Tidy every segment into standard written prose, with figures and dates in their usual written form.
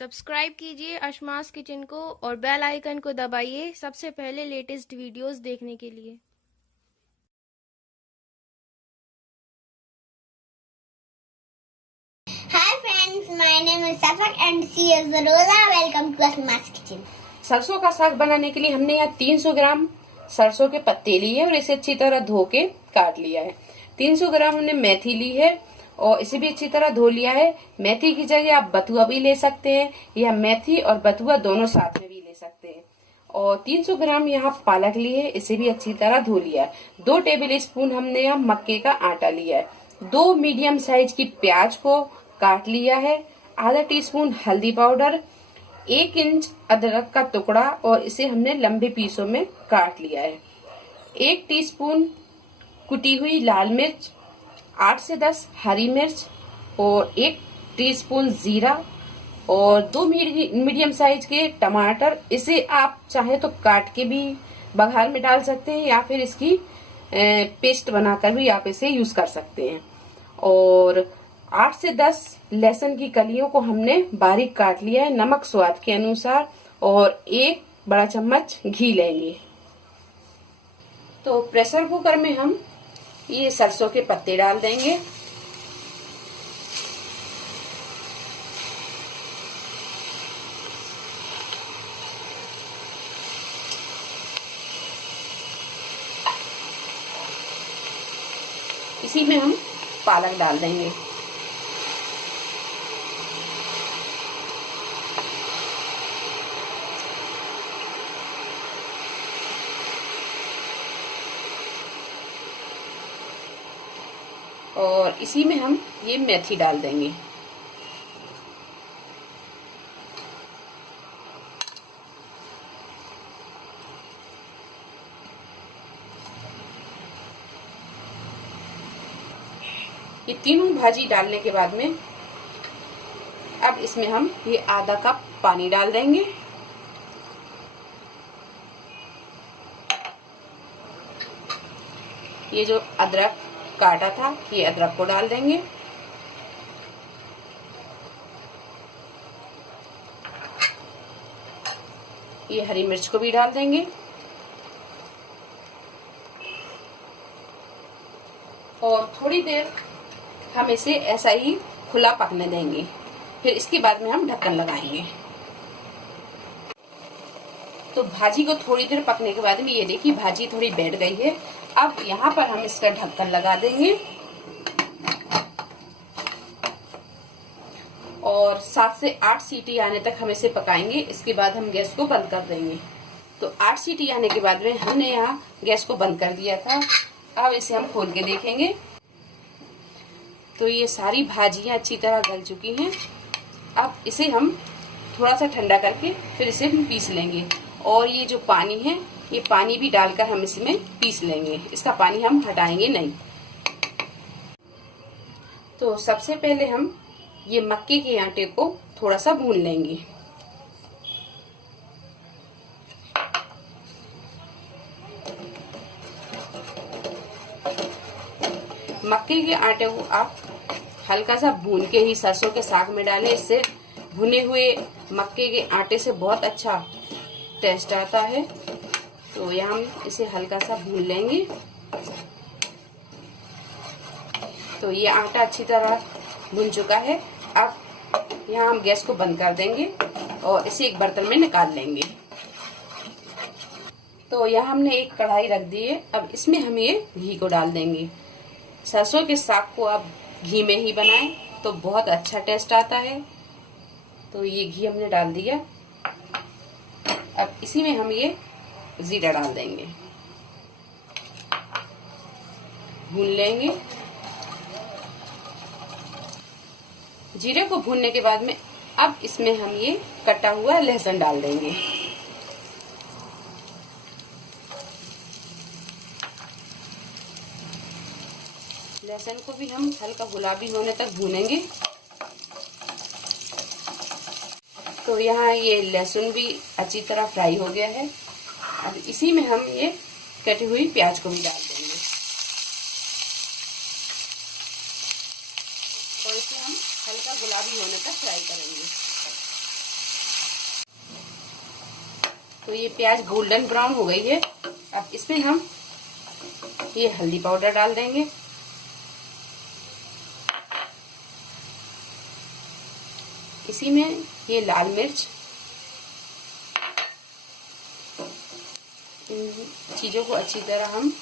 Subscribe कीजिए अशमास kitchen को और बेल आइकन को दबाइए सबसे पहले लेटेस्ट वीडियोस देखने के लिए। Hi friends, my name is Safak and she is Rosa. Welcome to Ashma's Kitchen. सरसों का साग बनाने के लिए हमने यहाँ 300 ग्राम सरसों के पत्ते लिए और इसे अच्छी तरह धो के काट लिया है। 300 ग्राम हमने मेथी ली है और इसे भी अच्छी तरह धो लिया है। मेथी की जगह आप बथुआ भी ले सकते हैं या मेथी और बथुआ दोनों साथ में भी ले सकते हैं। और 300 ग्राम यहाँ पालक ली है, इसे भी अच्छी तरह धो लिया है। 2 टेबल स्पून हमने यहाँ मक्के का आटा लिया है। 2 मीडियम साइज की प्याज को काट लिया है। आधा टीस्पून हल्दी पाउडर, 1 इंच अदरक का टुकड़ा और इसे हमने लंबे पीसों में काट लिया है। 1 टीस्पून कुटी हुई लाल मिर्च, 8 से 10 हरी मिर्च और 1 टीस्पून जीरा और 2 मीडियम साइज के टमाटर। इसे आप चाहे तो काट के भी बघार में डाल सकते हैं या फिर इसकी पेस्ट बनाकर भी आप इसे यूज कर सकते हैं। और 8 से 10 लहसुन की कलियों को हमने बारीक काट लिया है। नमक स्वाद के अनुसार और 1 बड़ा चम्मच घी लेंगे। तो प्रेशर कुकर में हम ये सरसों के पत्ते डाल देंगे। इसी में हम पालक डाल देंगे। और इसी में हम ये मेथी डाल देंगे। ये तीनों भाजी डालने के बाद में अब इसमें हम ये आधा कप पानी डाल देंगे। ये जो अदरक काटा था ये अदरक को डाल देंगे। ये हरी मिर्च को भी डाल देंगे और थोड़ी देर हम इसे ऐसा ही खुला पकने देंगे। फिर इसके बाद में हम ढक्कन लगाएंगे। तो भाजी को थोड़ी देर पकने के बाद में ये देखिए भाजी थोड़ी बैठ गई है। अब यहाँ पर हम इसका ढक्कन लगा देंगे और 7 से 8 सीटी आने तक हम इसे पकाएंगे। इसके बाद हम गैस को बंद कर देंगे। तो 8 सीटी आने के बाद में हमने यहाँ गैस को बंद कर दिया था। अब इसे हम खोल के देखेंगे तो ये सारी भाजियां अच्छी तरह गल चुकी हैं। अब इसे हम थोड़ा सा ठंडा करके फिर इसे हम पीस लेंगे और ये जो पानी है ये पानी भी डालकर हम इसमें पीस लेंगे। इसका पानी हम हटाएंगे नहीं। तो सबसे पहले हम ये मक्के के आटे को थोड़ा सा भून लेंगे। मक्के के आटे को आप हल्का सा भून के ही सरसों के साग में डालें। इससे भुने हुए मक्के के आटे से बहुत अच्छा टेस्ट आता है। तो यहाँ हम इसे हल्का सा भून लेंगे। तो ये आटा अच्छी तरह भुन चुका है। अब यहाँ हम गैस को बंद कर देंगे और इसे एक बर्तन में निकाल लेंगे। तो यहाँ हमने एक कढ़ाई रख दी है। अब इसमें हम ये घी को डाल देंगे। सरसों के साग को आप घी में ही बनाएं तो बहुत अच्छा टेस्ट आता है। तो ये घी हमने डाल दिया। अब इसी में हम ये जीरा डाल देंगे, भून लेंगे। जीरे को भूनने के बाद में अब इसमें हम ये कटा हुआ लहसुन डाल देंगे। लहसुन को भी हम हल्का गुलाबी होने तक भूनेंगे। तो यहाँ ये लहसुन भी अच्छी तरह फ्राई हो गया है। अब इसी में हम ये कटी हुई प्याज को भी डाल देंगे और इसे हम हल्का गुलाबी होने तक फ्राई करेंगे। तो ये प्याज गोल्डन ब्राउन हो गई है। अब इसमें हम ये हल्दी पाउडर डाल देंगे, इसी में ये लाल मिर्च, इन चीजों को अच्छी तरह हम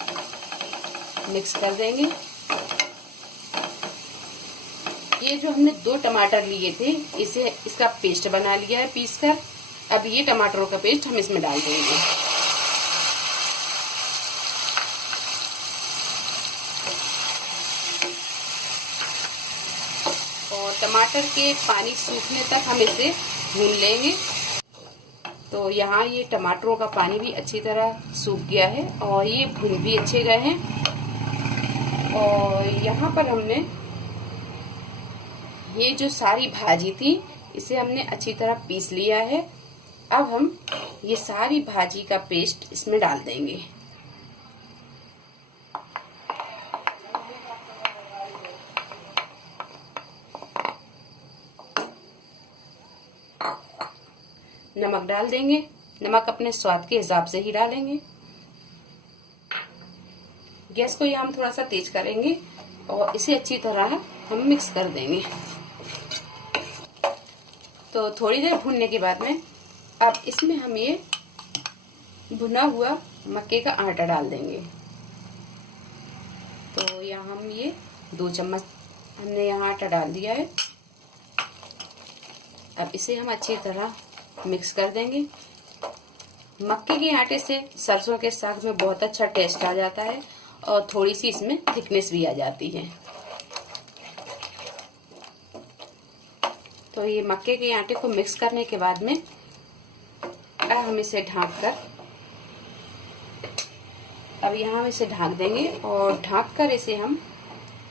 मिक्स कर देंगे। ये जो हमने 2 टमाटर लिए थे, इसका पेस्ट बना लिया है पीस कर। अब ये टमाटरों का पेस्ट हम इसमें डाल देंगे। और टमाटर के पानी सूखने तक हम इसे भून लेंगे। तो यहाँ ये टमाटरों का पानी भी अच्छी तरह सूख गया है और ये भुन भी अच्छे गए हैं। और यहाँ पर हमने ये जो सारी भाजी थी इसे हमने अच्छी तरह पीस लिया है। अब हम ये सारी भाजी का पेस्ट इसमें डाल देंगे। नमक डाल देंगे, नमक अपने स्वाद के हिसाब से ही डालेंगे। गैस को यहाँ हम थोड़ा सा तेज करेंगे और इसे अच्छी तरह हम मिक्स कर देंगे। तो थोड़ी देर भूनने के बाद में अब इसमें हम ये भुना हुआ मक्के का आटा डाल देंगे। तो यहाँ हम ये 2 चम्मच हमने यहाँ आटा डाल दिया है। अब इसे हम अच्छी तरह मिक्स कर देंगे। मक्के के आटे से सरसों के साग में बहुत अच्छा टेस्ट आ जाता है और थोड़ी सी इसमें थिकनेस भी आ जाती है। तो ये मक्के के आटे को मिक्स करने के बाद में अब हम इसे ढक कर अब यहाँ हम इसे ढक देंगे और ढक कर इसे हम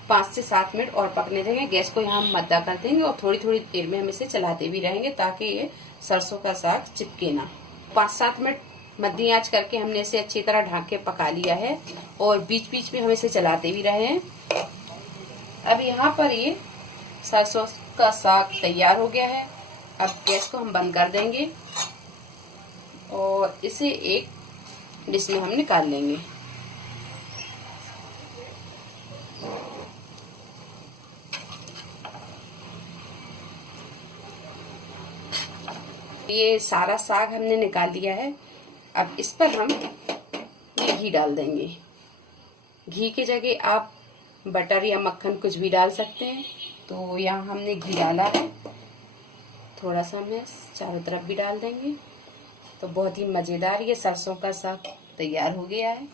5 से 7 मिनट और पकने देंगे। गैस को यहाँ हम मद्दा कर देंगे और थोड़ी थोड़ी देर में हम इसे चलाते भी रहेंगे ताकि ये सरसों का साग चिपके ना। 5-7 मिनट मध्य आंच करके हमने इसे अच्छी तरह ढक के पका लिया है और बीच बीच में हम इसे चलाते भी रहे हैं। अब यहाँ पर ये सरसों का साग तैयार हो गया है। अब गैस को हम बंद कर देंगे और इसे एक डिश में हम निकाल लेंगे। ये सारा साग हमने निकाल लिया है। अब इस पर हम ये घी डाल देंगे। घी की जगह आप बटर या मक्खन कुछ भी डाल सकते हैं। तो यहाँ हमने घी डाला है, थोड़ा सा हमने चारों तरफ भी डाल देंगे। तो बहुत ही मज़ेदार ये सरसों का साग तैयार हो गया है।